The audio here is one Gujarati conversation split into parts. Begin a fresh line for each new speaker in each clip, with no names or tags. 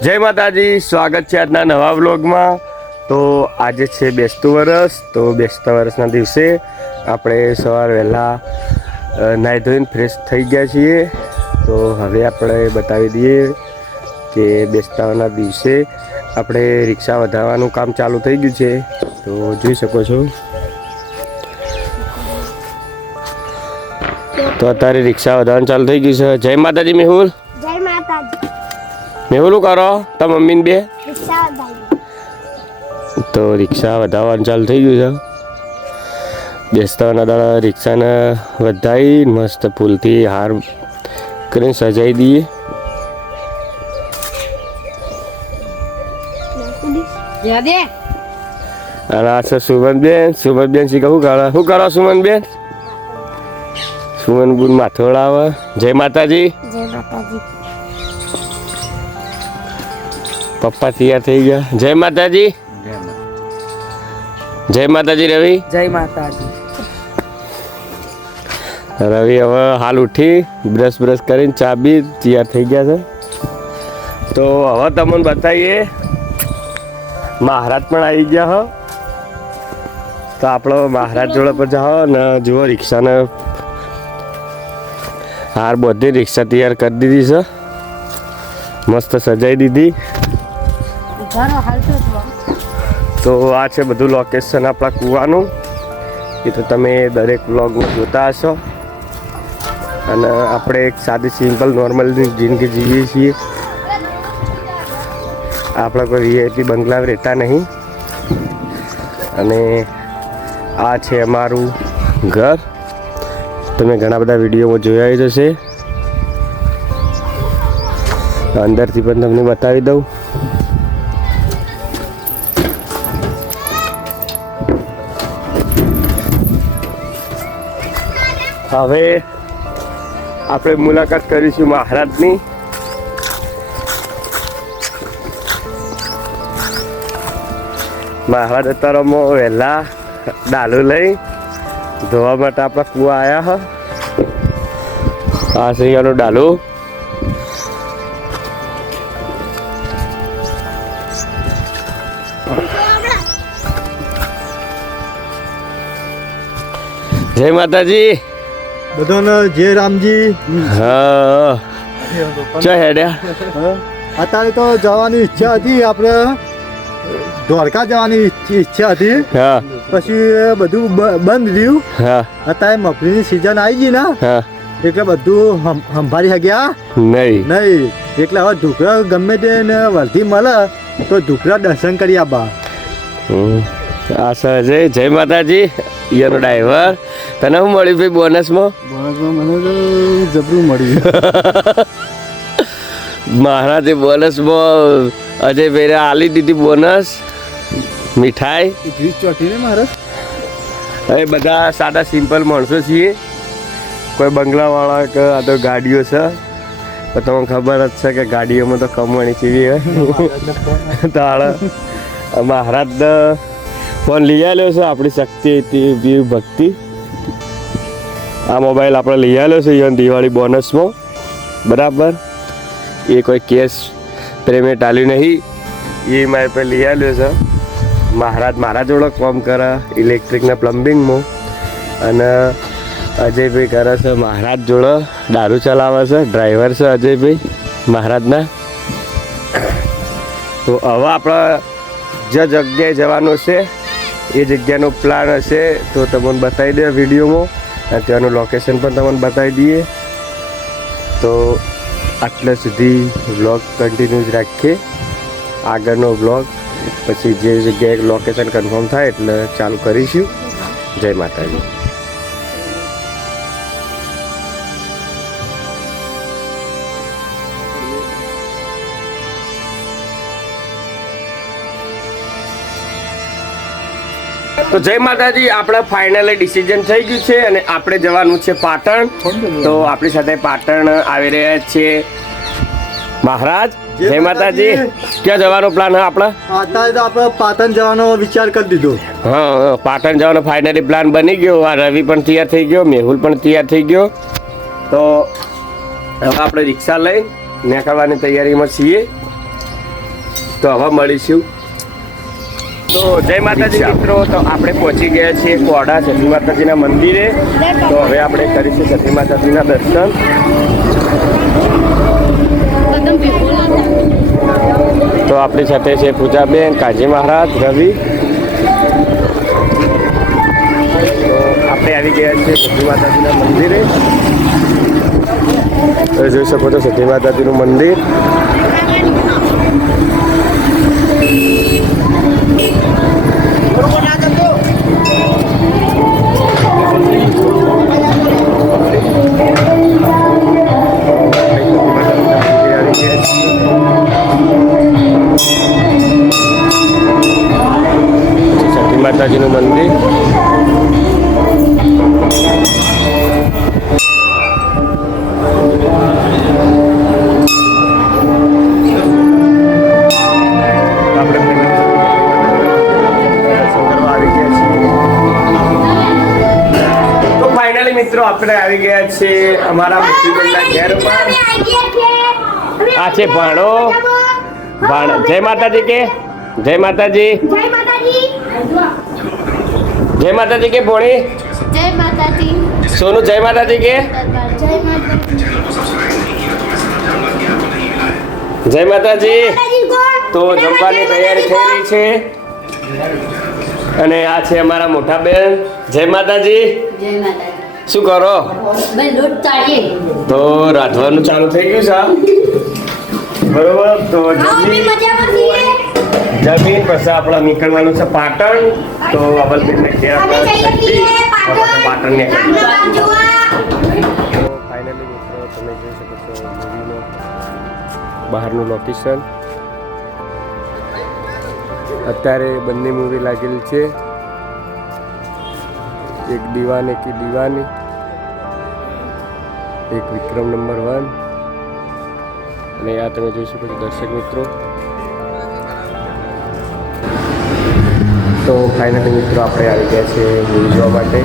જય માતાજી, સ્વાગત છે આજના નવા વ્લોગમાં. તો આજે છે બેસતું વરસ, તો બેસતા વરસના દિવસે આપણે સવાર વહેલા નાહી ધોઈને ફ્રેશ થઈ ગયા છીએ. તો હવે આપણે બતાવી દઈએ કે બેસતાના દિવસે આપણે રિક્ષા વધારવાનું કામ ચાલુ થઈ ગયું છે. તો જોઈ શકો છો. તો અત્યારે રિક્ષા વધારવાનું ચાલુ થઈ ગયું છે. જય માતાજી, મેહુલ. મેહુલ કરો તા મમ્મીને બે. તો રિક્ષા વધારવાનું ચાલુ થઈ ગયું છે. બેસતાના દાડા રિક્ષાને વધારી મસ્ત ફૂલથી હાર કરીને સજાઈ દઈએ. અને આ છે સુમનબેન. સુમનબેન શી શું કરો? શું કરો સુમનબેન? સુમન બુન માથોડ આવે જય માતાજી.
જય માતાજી.
પપ્પા તૈયાર થઈ ગયા. જય માતાજી. જય માતાજી રવિ.
જય માતાજી.
રવિ હવે હાલ ઉઠી બ્રશ બ્રશ કરીને ચા બી તૈયાર થઈ ગયા છે. તો હવે તમને બતાવીએ મહારાજ પણ આવી ગયા હો. તો આપણો મહારાજ જોડે પર જાઓ ને જુઓ રિક્ષાને. હાર બધી રિક્ષા તૈયાર કરી દીધી છે. મસ્ત સજાઈ દીધી. તો આ છે બધું લોકેશન આપણા કૂવાનું. એ તો તમે દરેક વ્લોગમાં જોતા હશો. અને આપણે એક સાદી સિમ્પલ નોર્મલ જિંદગી જીવીએ છીએ. આપણે કોઈ વીઆઈપી બંગલા રહેતા નહીં. અને આ છે અમારું ઘર. તમે ઘણા બધા વિડીયોમાં જોયા જશે અંદરથી પણ તમને બતાવી દઉં. હવે આપણે મુલાકાત કરીશું મહારાજની. મહારાજ અત્યારમાં વહેલા ડાલુ લઈ ધોવા માટે આપણા કુવા આવ્યા હ. આ છે ડાલુ. જય માતાજી.
બધાને જય રામજી.
હા. ચો હેડ્યા
અત્યારે તો જવાની ઈચ્છા હતી આપણે દ્વારકા જવાની ઈચ્છા હતી.
હા.
પછી બધું બંધ રહ્યું.
હા.
અત્યારે મફરીની સિઝન આવી ગઈ ને.
હા.
એટલે બધું સંભાળી શક્યા
નહીં.
નહીં. એટલે હવે ઢુકરા ગમે તે વર્ધી મળે તો ઢુકરા દર્શન કરી આ
બા આ સર જય જય માતાજી. ઈયાનો ડ્રાઈવર. તને શું મળ્યું ભાઈ બોનસમાં?
મને તો જબરું મળ્યું.
મહારાજે બોનસમાં અજયભાઈને આલી દીધી બોનસ. મીઠાઈ.
ત્રીસ ચોટી ને મારે
હવે બધા સાદા સિમ્પલ માણસો છીએ. કોઈ બંગલાવાળા કે આ તો ગાડીઓ છે. તો તમને ખબર જ છે કે ગાડીઓમાં તો કમાણી કેવી હોય. તાળ મહારાજ ફોન લઈ આવ્યો છે, આપણી શક્તિ હતી ભક્તિ. આ મોબાઈલ આપણે લઈ આવ્યો છે, ઈવન દિવાળી બોનસમાં. બરાબર? એ કોઈ કેસ પ્રેમે ટાલ્યું નહીં. એ મારી પર લઈ આવ્યો છે. મહારાજ મારા જોડે કોમ કરે ઇલેક્ટ્રિકના પ્લમ્બિંગમાં અને અજયભાઈ કરે છે, મહારાજ જોડે દારૂ ચલાવે છે ડ્રાઈવર છે અજયભાઈ મહારાજના. તો હવે આપણે જે જગ્યાએ જવાનું છે. એ જગ્યાનો પ્લાન હશે તો તમને બતાવી દે વિડીયોમાં. અને ત્યાંનું લોકેશન પણ તમને બતાવી દઈએ. તો આટલા સુધી વ્લોગ કન્ટિન્યુ જ રાખીએ. આગળનો વ્લોગ પછી જે જગ્યાએ લોકેશન કન્ફર્મ થાય એટલે ચાલુ કરીશું. જય માતાજી. તો જય માતાજી આપણે ફાઇનલી ડિસિઝન થઈ ગયું છે અને આપણે જવાનું છે પાટણ. તો આપણી સાથે પાટણ આવી રહ્યા છે. મહારાજ
જય
માતાજી. ક્યાં જવાનો પ્લાન હે આપણા?
અત્યારે તો આપણે પાટણ જવાનો વિચાર કરી દીધો.
હા હા, પાટણ જવાનો ફાઇનલી પ્લાન બની ગયો. આ રવિ પણ તૈયાર થઈ ગયો મેહુલ પણ તૈયાર થઈ ગયો. તો હવે આપણે રિક્ષા લઈ નીકળવાની તૈયારીમાં છીએ. તો હવે મળીશું. તો જય માતાજી મિત્રો તો આપણે પહોંચી ગયા છીએ કોડા સતી માતાજીના મંદિરે. તો હવે આપણે કરીશું સતી માતાજીના દર્શન. તો આપણી સાથે છે પૂજાબેન કાજી મહારાજ રવિ. તો આપણે આવી ગયા છીએ સતી માતાજીના મંદિરે. તો જોઈ શકો છો સતી માતાજીનું મંદિર. માતાજીનું મંદિર. મિત્રો આપણે આવી ગયા છીએ અમારા મુસીબતના ઘેરમાં. આ છે ભાણો. ભાણ જય માતાજી કે? જય માતાજી.
જય માતાજી.
જય માતાજી કે ભોણી
જય માતાજી.
સોનું જય માતાજી કે?
જય માતાજી.
તો જમવાની તૈયારી થઈ રહી છે. અને આ છે અમારા મોટા બેન. જય માતાજી.
જય માતાજી.
શું કરો? તો રાંધવાનું ચાલુ થઈ ગયું છે બરોબર તો જમી. જમીન પછી આપણે નીકળવાનું છે પાટણ. તો અવલબેનને આપણે પાટણ. ને ફાઇનલી મિત્રો તમે જોઈ શકો છો મૂવીનું બહારનું લોકેશન અત્યારે બંને મૂવી લાગેલી છે. એક દીવાને કે દીવાની. એક વિક્રમ નંબર વન અને આ તમે જોઈ શકો છો દર્શક મિત્રો. તો ફાઇનલી મિત્રો આપણે આવી ગયા છે મૂવી જોવા માટે.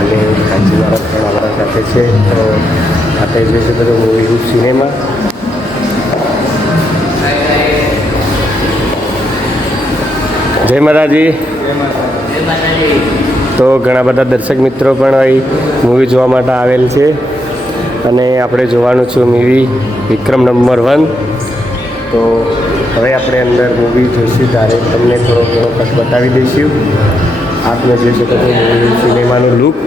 અને કાંચી મહારાજ પણ અમારા સાથે છે. તો આપણે જોઈ છે છો મૂવી સિનેમા જય માતાજી. તો ઘણા બધા દર્શક મિત્રો પણ અહીં મૂવી જોવા માટે આવેલ છે. અને આપણે જોવાનું છું મૂવી વિક્રમ નંબર વન તો હવે આપણે અંદર મૂવી જોઈશું, ત્યારે તમને થોડો ઘણો કટ બતાવી દઈશું. આપને જોઈ શકો છો સિનેમાનું લુક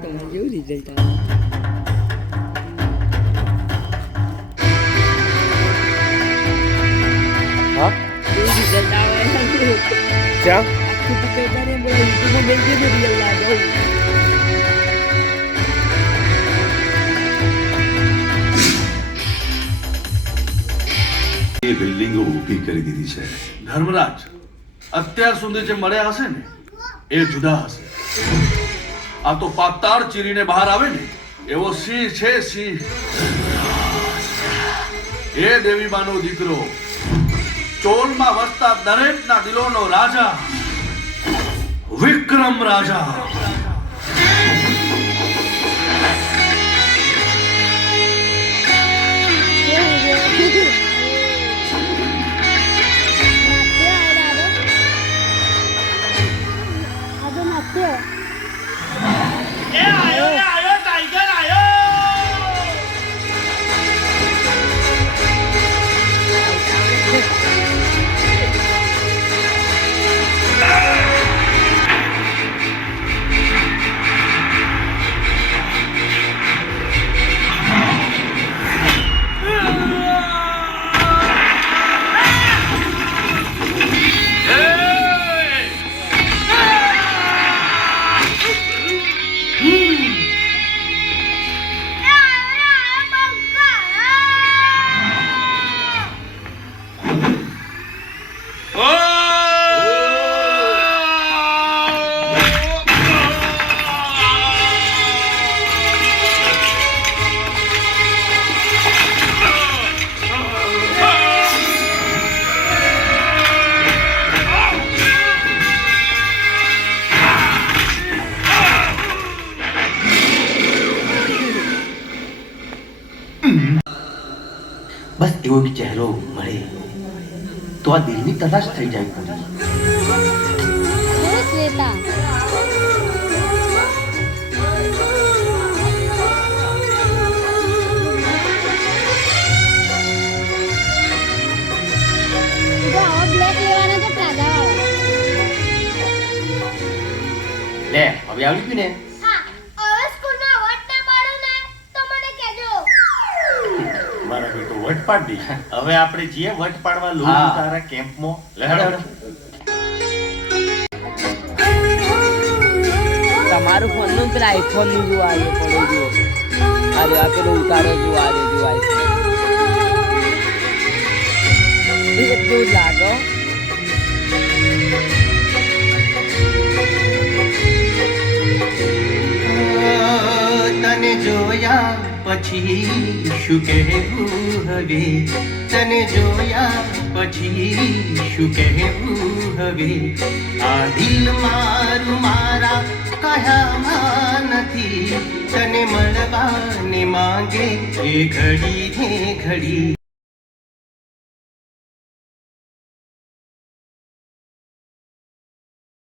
તમારે જેવું રિઝલ્ટ આવે
હા? ક્યાં?
એ બિલ્ડિંગો ઊભી કરી દીધી છે.
ધર્મરાજ અત્યાર સુધી જે મળ્યા હશે ને એ જુદા હશે. આ તો પાતાળ ચીરીને બહાર આવે ને, એવો સિંહ છે સિંહ. એ દેવી માનો દીકરો ચોલમાં વસતા દરેકના દિલોનો રાજા, વિક્રમ રાજા.
બસ એવો એક ચહેરો મળે. તો આ દિલની તલાશ થઈ જાય પૂરી
શ્વેતા.
લે હવે આવડી ગયું ને?
પાડ
હવે આપણે જઈએ વટ પાડવા લોહી તારા કેમ્પમાં લહેડો
તમારું ફોનનું પેલા આઈફોનનું જોવા આવ્યો પડે જુઓ. આજે આ પેલો ઉતારો જોવા આવ્યો જો આઈફોન લાગો?
તને જોયા પછી શું કહેવું હવે? તને જોયા પછી શું કહેવું હવે? આ દિલ મારું મારા કયામાં નથી. તને મળવાને માંગે એ ઘડી ને ઘડી.